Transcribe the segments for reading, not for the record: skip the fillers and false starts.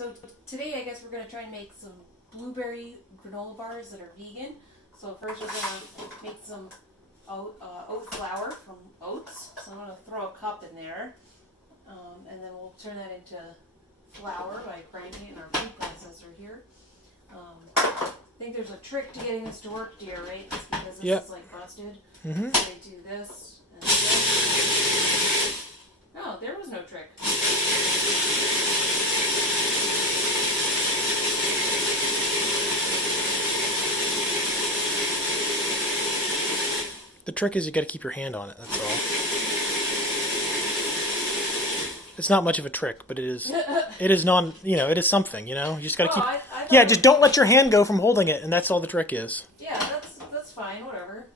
So today I guess we're going to try and make some blueberry granola bars that are vegan. So first we're going to make some oat flour from Oats. So I'm going to throw a cup in there. And then we'll turn that into flour by grinding it in our food processor here. I think there's a trick to getting this to work, dear, right? Just because this is like busted. Mm-hmm. So they do this and this. Oh, there was no trick. The trick is you got to keep your hand on it. That's all. It's not much of a trick, but it is. It is non. It is something. You just got to keep. Yeah, just don't let your hand go from holding it, and that's all the trick is. Yeah, that's fine. Whatever.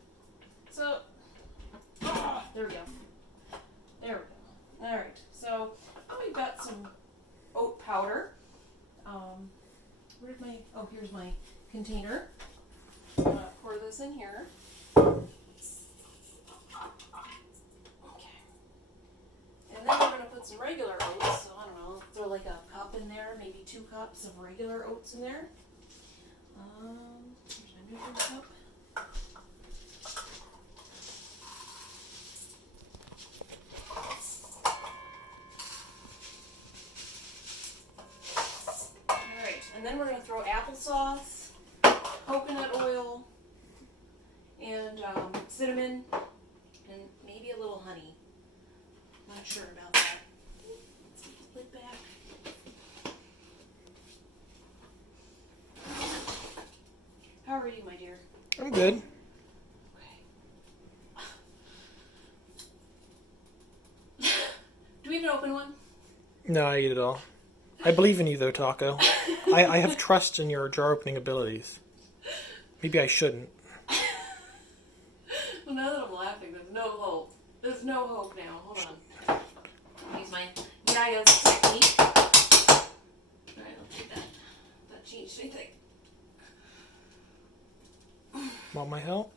So, there we go. There we go. All right. So we've got some oat powder. Where's my? Oh, here's my container. Pour this in here. And then we're going to put some regular oats. So I don't know, throw like a cup in there, maybe 2 cups of regular oats in there. Here's my measuring cup. Alright, and then we're going to throw applesauce, coconut oil, and cinnamon, and maybe a little honey. Not sure about that. Let's get the lid back. How are you, my dear? I'm good. Okay. Do we even open one? No, I eat it all. I believe in you, though, Taco. I have trust in your jar opening abilities. Maybe I shouldn't. Well, now that I'm laughing, there's no hope. There's no hope now. Hold on. Use my Yaya's technique. Alright, let's get that changed anything. Want my help?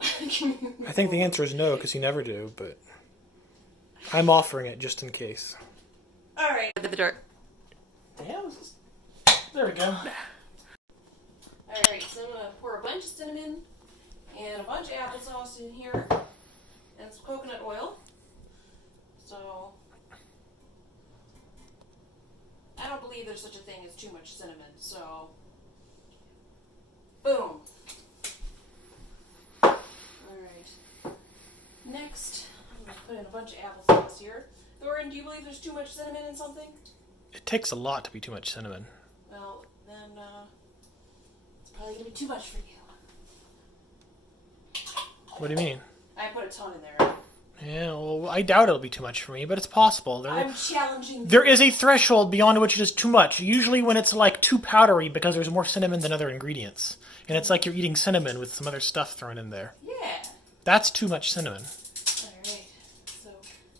I think the answer is no, because you never do, but I'm offering it just in case. Alright. The dirt. Damn. There we go. Alright, so I'm going to pour a bunch of cinnamon and a bunch of applesauce in here and some coconut oil. So, I don't believe there's such a thing as too much cinnamon, so, boom. Alright, next, I'm going to put in a bunch of applesauce here. Thorin, do you believe there's too much cinnamon in something? It takes a lot to be too much cinnamon. Well, then, it's probably going to be too much for you. What do you mean? I put a ton in there. Yeah, well, I doubt it'll be too much for me, but it's possible. I'm challenging. There is a threshold beyond which it is too much. Usually when it's like too powdery because there's more cinnamon than other ingredients. And it's like you're eating cinnamon with some other stuff thrown in there. Yeah. That's too much cinnamon. Alright. So,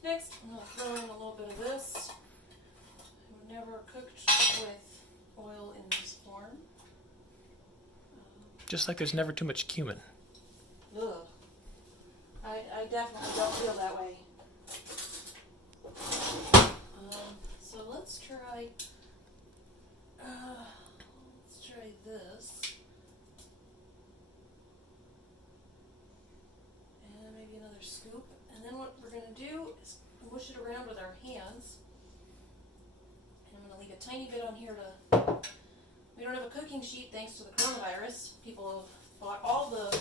next, I'm going to throw in a little bit of this. I've never cooked with oil in this form. Just like there's never too much cumin. Ugh. I definitely don't feel that way. So let's try this. And maybe another scoop. And then what we're going to do is mush it around with our hands. And I'm going to leave a tiny bit on here to... We don't have a cooking sheet thanks to the coronavirus. People have bought all the...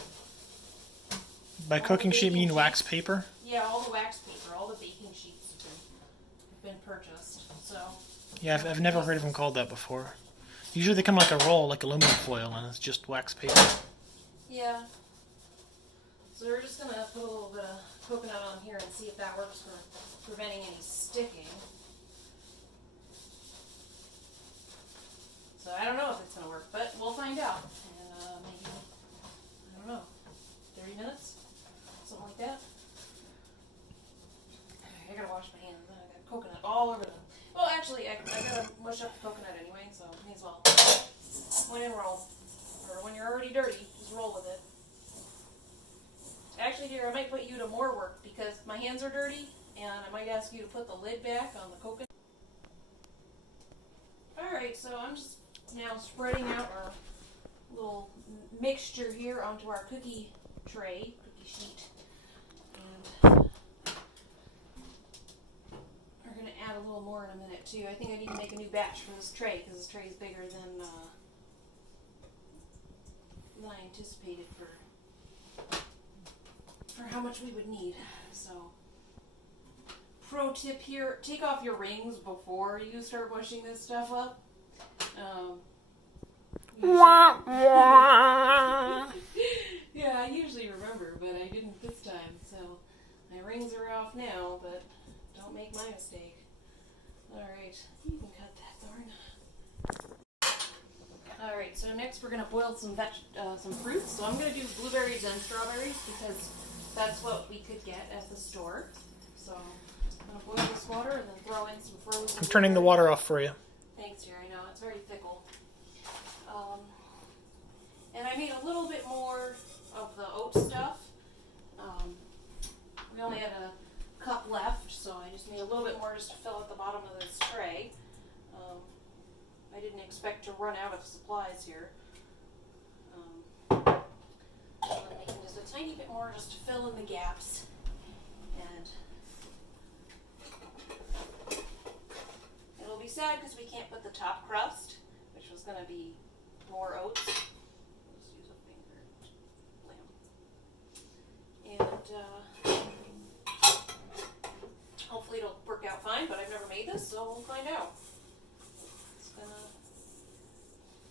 By cooking sheet, you mean wax paper? Yeah, all the wax paper, all the baking sheets have been purchased. So. Yeah, I've never heard of them called that before. Usually they come like a roll, like aluminum foil, and it's just wax paper. Yeah. So we're just going to put a little bit of coconut on here and see if that works for preventing any sticking. So I don't know if it's going to work, but we'll find out. And maybe, I don't know, 30 minutes? Something like that. I gotta wash my hands. I got coconut all over them. Well, actually, I gotta mush up the coconut anyway, so may as well. When in roll. Or when you're already dirty, just roll with it. Actually, dear, I might put you to more work because my hands are dirty, and I might ask you to put the lid back on the coconut. Alright, Alright, so I'm just now spreading out our little mixture here onto our cookie tray, cookie sheet. And we're going to add a little more in a minute too. I think I need to make a new batch for this tray because this tray is bigger than I anticipated for how much we would need. So, pro tip here, take off your rings before you start mushing this stuff up. Yeah, I usually remember, but I didn't this time. So my rings are off now, but don't make my mistake. Alright, you can cut that, Thorin. Alright, so next we're going to boil some fruits. So I'm going to do blueberries and strawberries because that's what we could get at the store. So I'm going to boil this water and then throw in some frozen I'm turning the water off for you. Thanks, Jerry. I know, it's very fickle. And I made a little bit more of the oat stuff. We only had a cup left, so I just made a little bit more just to fill at the bottom of this tray. I didn't expect to run out of supplies here. I'm making just a tiny bit more just to fill in the gaps. And it'll be sad because we can't put the top crust, which was going to be more oats. Let's use a finger. And hopefully it'll work out fine, but I've never made this, so we'll find out. It's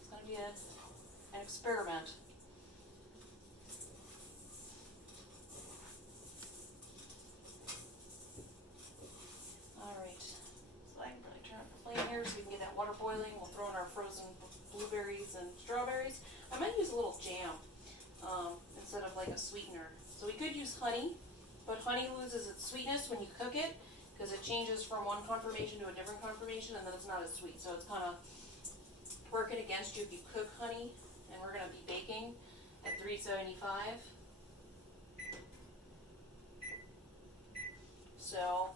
gonna be an experiment. Alright, so I'm going to turn up the flame here so we can get that water boiling. We'll throw in our frozen blueberries and strawberries. I might use a little jam instead of like a sweetener. So we could use honey, but honey loses its sweetness when you cook it because it changes from one conformation to a different conformation and then it's not as sweet. So it's kind of working against you if you cook honey, and we're going to be baking at 375. So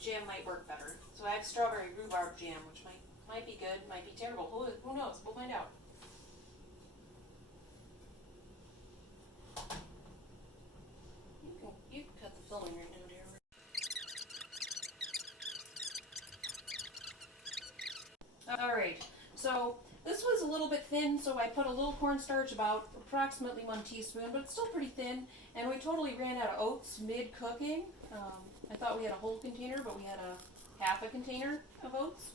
jam might work better. So I have strawberry rhubarb jam, which might be good, might be terrible. Who knows? We'll find out. You can cut the filling right now, dear. Alright, so this was a little bit thin, so I put a little cornstarch, about approximately 1 teaspoon, but it's still pretty thin, and we totally ran out of oats mid-cooking. I thought we had a whole container, but we had a half a container of oats.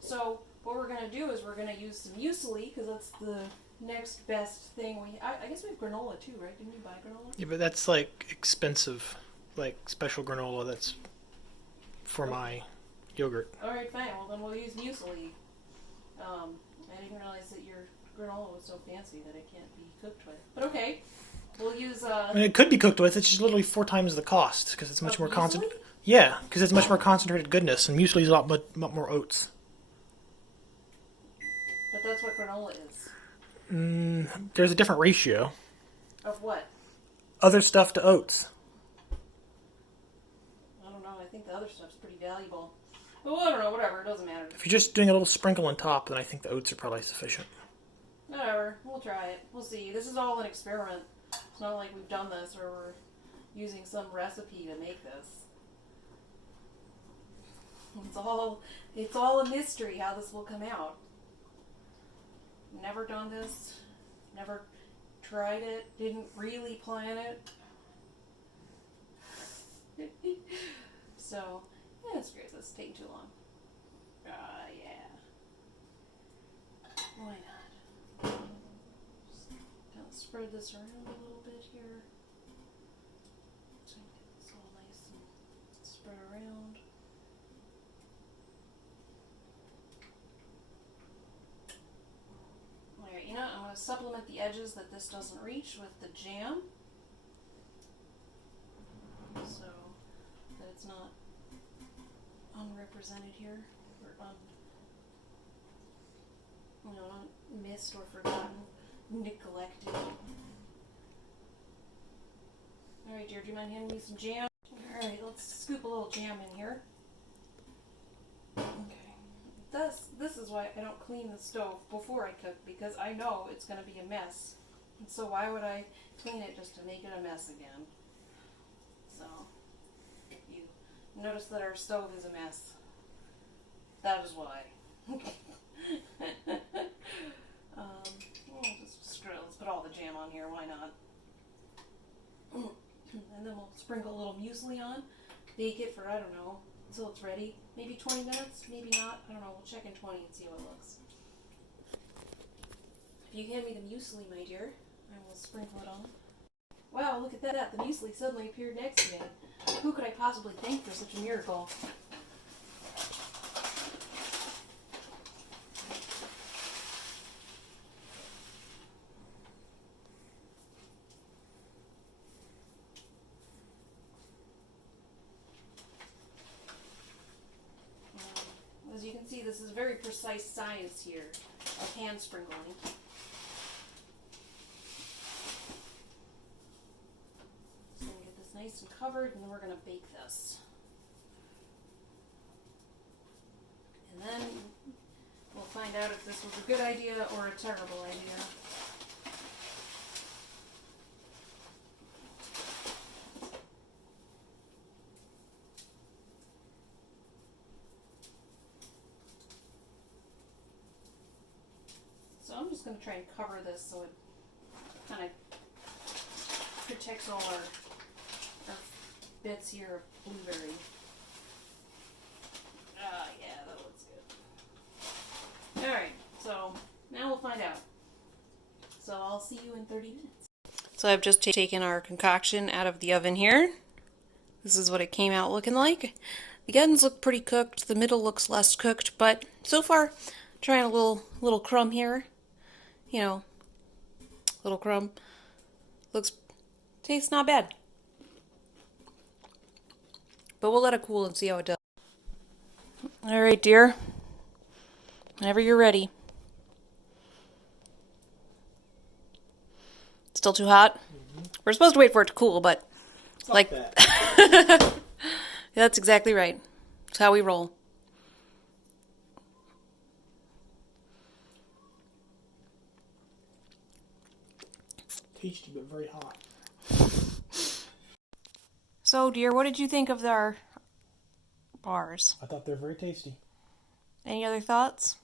So what we're going to do is we're going to use some muesli, because that's the next best thing. I guess we have granola too, right? Didn't you buy granola? Yeah, but that's like expensive, like special granola that's for my yogurt. Alright, fine. Well, then we'll use muesli. I didn't realize that your granola was so fancy that it can't be cooked with. But okay, we'll use... I mean, it could be cooked with. It's just literally 4 times the cost because it's much more muesli? concentrated. Yeah, because it's much more concentrated goodness, and muesli is a lot more oats. But that's what granola is. There's a different ratio. Of what? Other stuff to oats. I don't know. I think the other stuff's pretty valuable. Well, I don't know. Whatever. It doesn't matter. If you're just doing a little sprinkle on top, then I think the oats are probably sufficient. Whatever. We'll try it. We'll see. This is all an experiment. It's not like we've done this or we're using some recipe to make this. It's all a mystery how this will come out. Never done this. Never tried it. Didn't really plan it. So, yeah, screw it. This is taking too long. Yeah. Why not? Just kind of spread this around a little bit here. So I can get this all nice and spread around. Alright, you know, I'm going to supplement the edges that this doesn't reach with the jam. So that it's not unrepresented here, or not missed or forgotten, neglected. Alright, dear, do you mind handing me some jam? Alright, let's scoop a little jam in here. Okay. is why I don't clean the stove before I cook, because I know it's going to be a mess. And so why would I clean it just to make it a mess again? So, if you notice that our stove is a mess, that is why. Let's put all the jam on here, why not? And then we'll sprinkle a little muesli on, bake it for, I don't know, until it's ready. Maybe 20 minutes, maybe not. I don't know. We'll check in 20 and see how it looks. If you hand me the muesli, my dear, I will sprinkle it on. Wow, look at that. The muesli suddenly appeared next to me. Who could I possibly thank for such a miracle? As you can see, this is very precise science here of hand sprinkling. So we'll get this nice and covered, and then we're going to bake this. And then we'll find out if this was a good idea or a terrible idea. So I'm just going to try and cover this so it kind of protects all our bits here of blueberry. Yeah, that looks good. Alright, so now we'll find out. So I'll see you in 30 minutes. So I've just taken our concoction out of the oven here. This is what it came out looking like. The ends look pretty cooked, the middle looks less cooked, but so far, trying a little crumb here. You know, little crumb. Tastes not bad. But we'll let it cool and see how it does. Alright, dear. Whenever you're ready. Still too hot? Mm-hmm. We're supposed to wait for it to cool, but It's like that. That's exactly right. That's how we roll. Tasty, but very hot. So, dear, what did you think of our bars? I thought they were very tasty. Any other thoughts?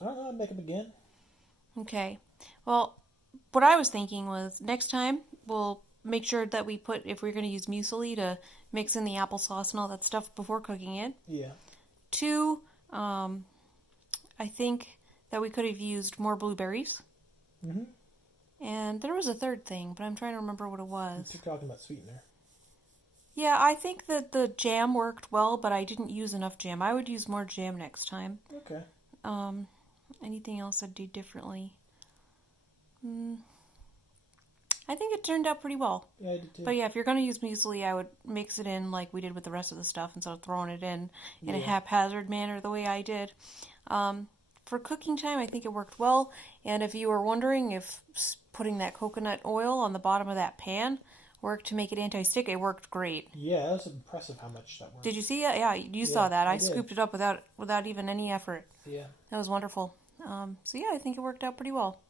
I don't know, I'd make them again. Okay. Well, what I was thinking was next time we'll make sure that we put, if we're going to use muesli, to mix in the applesauce and all that stuff before cooking it. Yeah. 2, I think that we could have used more blueberries. Mm-hmm. And there was a third thing, but I'm trying to remember what it was. You're talking about sweetener. Yeah, I think that the jam worked well, but I didn't use enough jam. I would use more jam next time. Okay. Anything else I'd do differently? I think it turned out pretty well. Yeah, I did too. But yeah, if you're going to use muesli, I would mix it in like we did with the rest of the stuff instead of throwing it in a haphazard manner the way I did. For cooking time, I think it worked well. And if you were wondering if putting that coconut oil on the bottom of that pan worked to make it anti-stick, it worked great. Yeah, that was impressive how much that worked. Did you see it? Yeah, you saw that. I did. scooped it up without even any effort. Yeah. That was wonderful. So yeah, I think it worked out pretty well.